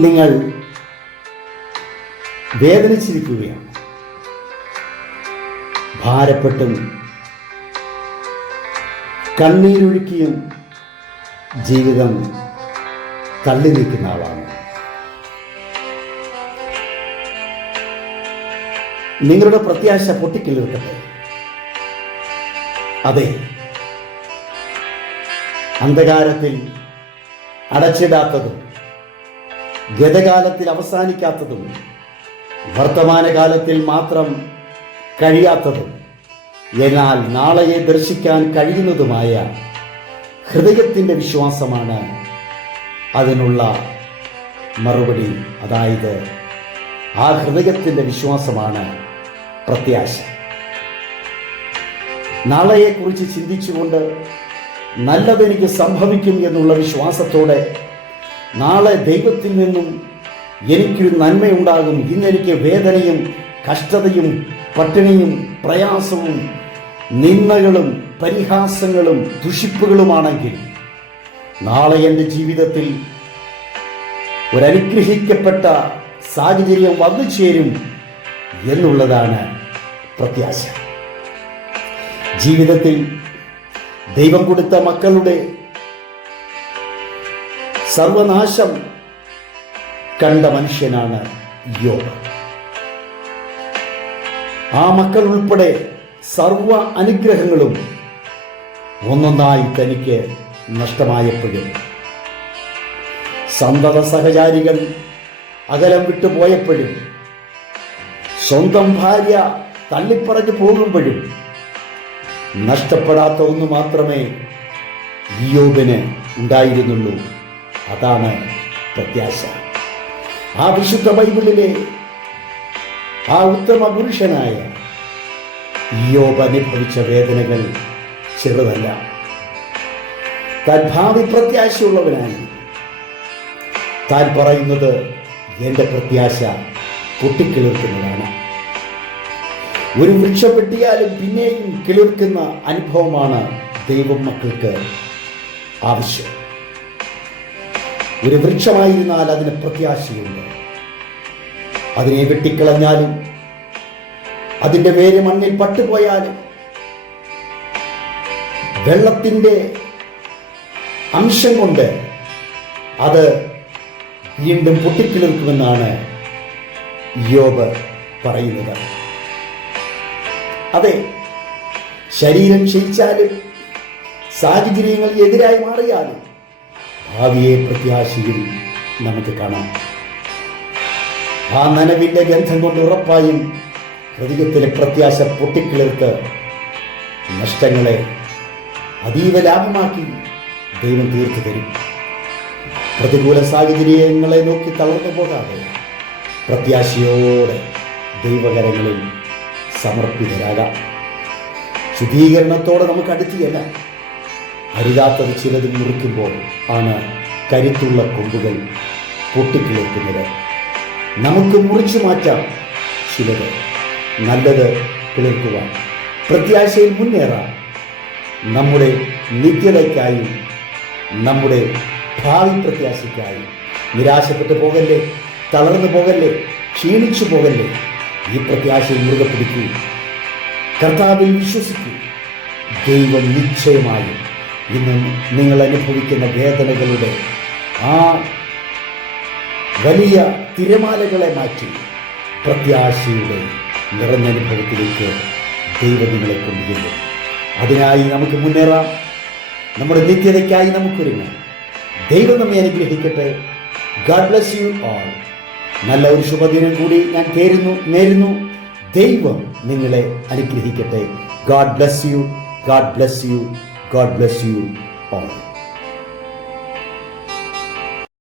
നിങ്ങൾ വേദനിച്ചിരിക്കുകയാണ്, ഭാരപ്പെട്ടും കണ്ണീരൊഴുക്കിയും ജീവിതം തള്ളി നീക്കുന്ന ആളാണ്. നിങ്ങളുടെ പ്രത്യാശ പൊട്ടിക്കിളിർക്കട്ടെ. അതെ, അന്ധകാരത്തിൽ അടച്ചിടാത്തതും ഗതകാലത്തിൽ അവസാനിക്കാത്തതും വർത്തമാനകാലത്തിൽ മാത്രം കഴിയാത്തതും എന്നാൽ നാളെയെ ദർശിക്കാൻ കഴിയുന്നതുമായ ഹൃദയത്തിൻ്റെ വിശ്വാസമാണ് അതിനുള്ള മറുപടി. അതായത് ആ ഹൃദയത്തിൻ്റെ വിശ്വാസമാണ് പ്രത്യാശ. നാളെയെക്കുറിച്ച് ചിന്തിച്ചുകൊണ്ട് നല്ലതെനിക്ക് സംഭവിക്കും എന്നുള്ള വിശ്വാസത്തോടെ നാളെ ദൈവത്തിൽ നിന്നും എനിക്കൊരു നന്മയുണ്ടാകും, ഇന്നെനിക്ക് വേദനയും കഷ്ടതയും പട്ടിണിയും പ്രയാസവും നിന്ദകളും പരിഹാസങ്ങളും ദുഷിപ്പുകളുമാണെങ്കിൽ നാളെ എൻ്റെ ജീവിതത്തിൽ ഒരനുഗ്രഹിക്കപ്പെട്ട സാഹചര്യം വന്നു ചേരും എന്നുള്ളതാണ് പ്രത്യാശ. ജീവിതത്തിൽ ദൈവം കൊടുത്ത മക്കളുടെ സർവനാശം കണ്ട മനുഷ്യനാണ് യോബ്. ആ മക്കൾ ഉൾപ്പെടെ സർവ അനുഗ്രഹങ്ങളും ഒന്നൊന്നായി തനിക്ക് നഷ്ടമായപ്പോഴും, സന്തത സഹചാരികൾ അകലം വിട്ടുപോയപ്പോഴും, സ്വന്തം ഭാര്യ തള്ളിപ്പറഞ്ഞു പോകുമ്പോഴും നഷ്ടപ്പെടാത്ത ഒന്ന് മാത്രമേ യോബിന് ഉണ്ടായിരുന്നുള്ളൂ. അതാണ് പ്രത്യാശ. ആ വിശുദ്ധ ബൈബിളിലെ ആ ഉത്തമ പുരുഷനായ യോബ് അനുഭവിച്ച വേദനകൾ ചെറുതല്ല. താൻ ഭാവി പ്രത്യാശയുള്ളവനായി താൻ പറയുന്നത് എൻ്റെ പ്രത്യാശ പൊട്ടിക്കിളിർക്കുന്നതാണ്. ഒരു വൃക്ഷം വെട്ടിയാലും പിന്നെയും കിളിർക്കുന്ന അനുഭവമാണ് ദൈവം മക്കൾക്ക് ആവശ്യം. ഒരു വൃക്ഷമായിരുന്നാൽ അതിന് പ്രത്യാശയുണ്ട്. അതിനെ വെട്ടിക്കളഞ്ഞാലും അതിൻ്റെ വേര് മണ്ണിൽ പട്ടുപോയാലും വെള്ളത്തിൻ്റെ അംശം കൊണ്ട് അത് വീണ്ടും പൊട്ടിക്കിളിർക്കുമെന്നാണ് യോബ് പറയുന്നത്. അതെ, ശരീരം ക്ഷയിച്ചാലും സാഹചര്യങ്ങൾ എതിരായി മാറിയാലും ഭാവിയെ പ്രത്യാശയിൽ നമുക്ക് കാണാം. ആ നനവിൻ്റെ ഗന്ധം കൊണ്ട് ഉറപ്പായും ഹൃദയത്തിലെ പ്രത്യാശ പൊട്ടിക്കിളിർത്ത് നഷ്ടങ്ങളെ അതീവ ലാഭമാക്കി ദൈവം തീർത്തു തരും. പ്രതികൂല സാഹചര്യങ്ങളെ നോക്കി തളർന്നു പോകാതെ പ്രത്യാശയോടെ ദൈവകരങ്ങളിൽ സമർപ്പിതരാകാം. ശുദ്ധീകരണത്തോടെ നമുക്ക് അടുത്തിയല്ല, അരുതാത്തത് ചിലത് മുറിക്കുമ്പോൾ ആണ് കരുത്തുള്ള കൊമ്പുകൾ പൊട്ടിക്കിളിർക്കുന്നത്. നമുക്ക് മുറിച്ചു മാറ്റാം ചിലത്, നല്ലത് കിളിർക്കുവാൻ, പ്രത്യാശയിൽ മുന്നേറാം. നമ്മുടെ നിത്യതയ്ക്കായും നമ്മുടെ ഭാവി പ്രത്യാശയ്ക്കായും നിരാശപ്പെട്ടു പോകല്ലേ, തളർന്നു പോകല്ലേ, ക്ഷീണിച്ചു പോകല്ലേ. ഈ പ്രത്യാശയിൽ മുറുകെ പിടിക്കൂ, കർത്താവിൽ വിശ്വസിക്കൂ. ദൈവം നിശ്ചയമായും ഇന്ന് നിങ്ങൾ അനുഭവിക്കുന്ന വേദനകളുടെ ആ വലിയ തിരമാലകളെ മാറ്റി പ്രത്യാശയുടെ നിറഞ്ഞനുഭവത്തിലേക്ക് ദൈവം നിങ്ങളെ കൊണ്ടുവരും. അതിനായി നമുക്ക് മുന്നേറാം, നമ്മുടെ നിത്യതയ്ക്കായി നമുക്കൊരുങ്ങാം. ദൈവം നമ്മെ അനുഗ്രഹിക്കട്ടെ. God bless you all. നല്ല ഒരു ശുഭദിനം കൂടി ഞാൻ നേരുന്നു. ദൈവം നിങ്ങളെ അനുഗ്രഹിക്കട്ടെ. God bless you, God bless you, God bless you all.